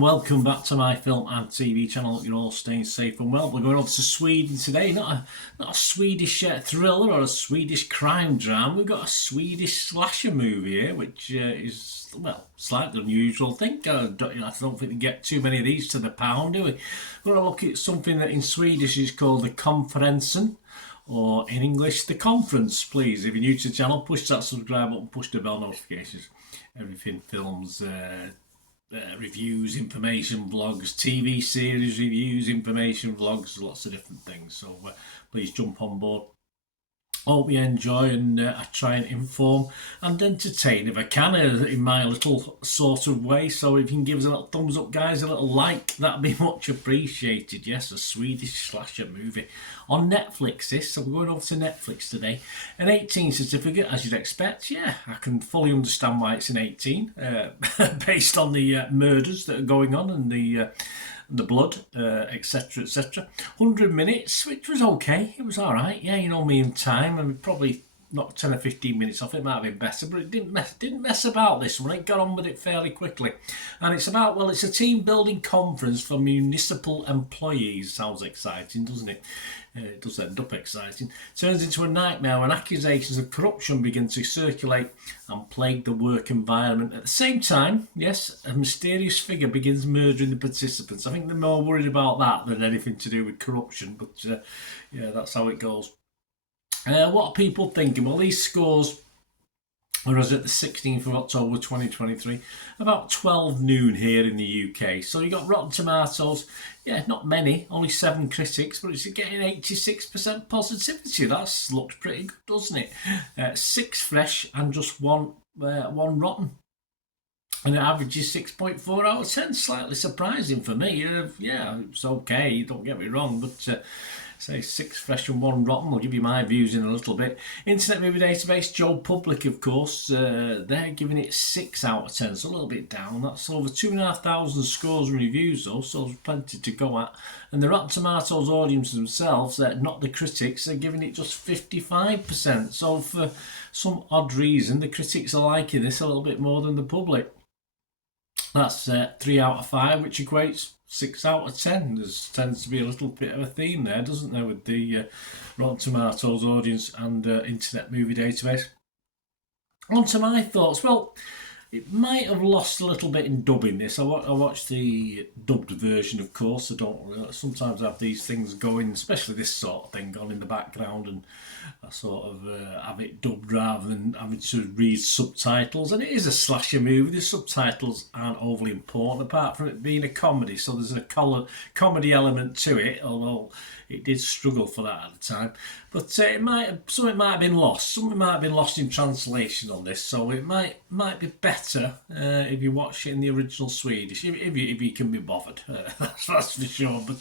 Welcome back to my film and TV channel. Hope you're all staying safe and well. We're going over to Sweden today. Not a Swedish thriller or a Swedish crime drama. We've got a Swedish slasher movie here, which is, well, slightly unusual. I don't think we get too many of these to the pound, do we? We're going to look at something that in Swedish is called the Konferensen, or in English, the conference. Please, if you're new to the channel, push that subscribe button, push the bell notifications. Everything films, reviews, information, vlogs, TV series reviews, information, vlogs, lots of different things. So please jump on board. Hope you enjoy, and I try and inform and entertain if I can in my little sort of way. So if you can give us a little thumbs up, guys, a little like, that'd be much appreciated. Yes, a Swedish slasher movie on Netflix. So we're going over to Netflix today. An 18 certificate, as you'd expect. Yeah, I can fully understand why it's an 18, based on the murders that are going on and the blood, etc, etc. 100 minutes, which was okay. It was all right. Yeah, you know me in time. I mean, probably not 10 or 15 minutes off. It might have been better, but it didn't mess about this one. It got on with it fairly quickly. And it's about, well, it's a team building conference for municipal employees. Sounds exciting, doesn't it? It does end up exciting. Turns into a nightmare when accusations of corruption begin to circulate and plague the work environment. At the same time, yes, a mysterious figure begins murdering the participants. I think they're more worried about that than anything to do with corruption, but yeah, that's how it goes. What are people thinking? Well, these scores are as at the 16th of October 2023, about 12 noon here in the UK. So you got Rotten Tomatoes, yeah, not many, only 7 critics, but it's getting 86% positivity. That's looked pretty good, doesn't it? 6 fresh and just one rotten. And it averages 6.4 out of 10. Slightly surprising for me. Yeah, it's okay, don't get me wrong, but say 6 fresh and 1 rotten. I'll give you my views in a little bit. Internet Movie Database, Joe Public, of course, they're giving it 6 out of 10, so a little bit down. That's over 2,500 scores and reviews, though, so there's plenty to go at. And the Rotten Tomatoes audience themselves, not the critics, they're giving it just 55%. So for some odd reason, the critics are liking this a little bit more than the public. That's 3 out of 5, which equates 6 out of 10. There tends to be a little bit of a theme there, doesn't there, with the Rotten Tomatoes audience and Internet Movie Database. On to my thoughts. Well, it might have lost a little bit in dubbing this. I watched the dubbed version, of course. I don't sometimes have these things going, especially this sort of thing, on in the background, and I sort of have it dubbed rather than having to read subtitles. And it is a slasher movie. The subtitles aren't overly important, apart from it being a comedy. So there's a comedy element to it, although it did struggle for that at the time. But something might have been lost. Something might have been lost in translation on this. So it might be better if you watch it in the original Swedish, if you can be bothered. That's for sure. But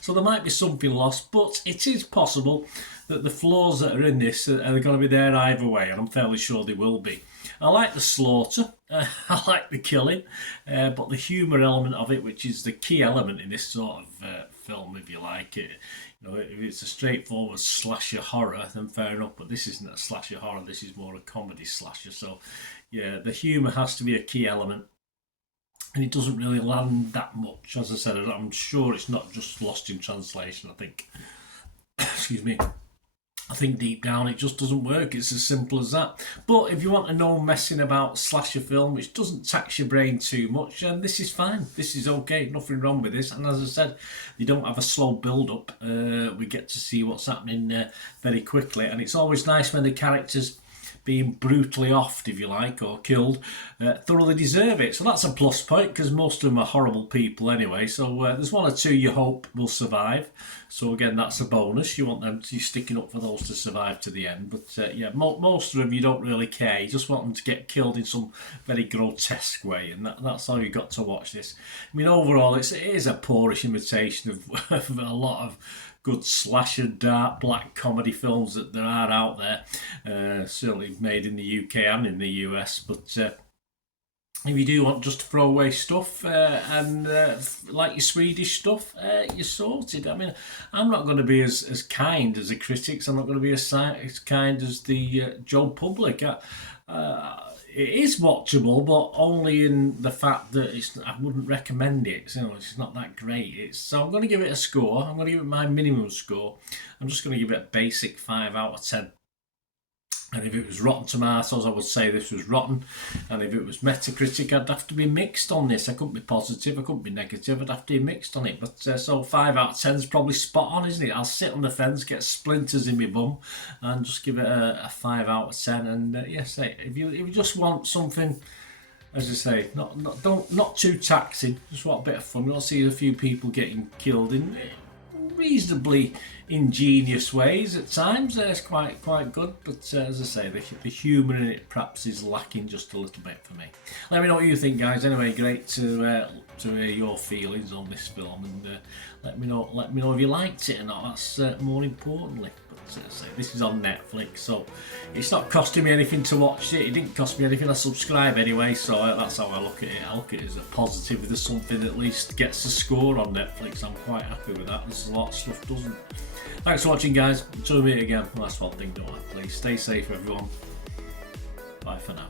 so there might be something lost, but it is possible that the flaws that are in this are going to be there either way, and I'm fairly sure they will be. I like the slaughter, I like the killing, but the humour element of it, which is the key element in this sort of film, if you like it. You know, if it's a straightforward slasher horror, then fair enough, but this isn't a slasher horror, this is more a comedy slasher. So yeah, the humour has to be a key element, and it doesn't really land that much. As I said, I'm sure it's not just lost in translation. I think excuse me, I think deep down it just doesn't work. It's as simple as that. But if you want to know messing about slasher film, which doesn't tax your brain too much, then this is fine. This is okay. Nothing wrong with this. And as I said, you don't have a slow build-up. We get to see what's happening very quickly. And it's always nice when the characters being brutally offed, if you like, or killed, thoroughly deserve it. So that's a plus point, because most of them are horrible people anyway. So there's 1 or 2 you hope will survive. So again, that's a bonus. You want them to be sticking up for those to survive to the end. But yeah, most of them you don't really care. You just want them to get killed in some very grotesque way, and that's how you got to watch this. I mean, overall, it is a poorish imitation of a lot of good slasher, dark, black comedy films that there are out there, certainly made in the UK and in the US. But if you do want just throwaway stuff and like your Swedish stuff, you're sorted. I mean, I'm not going to be as kind as the critics. I'm not going to be as kind as the Joe public. It is watchable, but only in the fact that I wouldn't recommend it. You know, it's not that great. So I'm going to give it a score. I'm going to give it my minimum score. I'm just going to give it a basic 5 out of 10. And if it was Rotten Tomatoes, I would say this was rotten. And if it was Metacritic, I'd have to be mixed on this. I couldn't be positive, I couldn't be negative, I'd have to be mixed on it. But so 5 out of 10 is probably spot on, isn't it? I'll sit on the fence, get splinters in my bum, and just give it a 5 out of 10. And yes, if you just want something, as I say, not too taxing, just want a bit of fun. You'll see a few people getting killed in reasonably ingenious ways at times. It's quite good, but as I say, the humour in it perhaps is lacking just a little bit for me. Let me know what you think, guys. Anyway, great to hear your feelings on this film, and let me know if you liked it or not. That's more importantly. But as I say, this is on Netflix, so it's not costing me anything to watch it. It didn't cost me anything. I subscribe anyway, so that's how I look at it. I look at it as a positive. If there's something that at least gets a score on Netflix, I'm quite happy with that. There's a lot of stuff doesn't. Thanks for watching, guys. Until we meet again, last one thing, don't I? Please stay safe, everyone. Bye for now.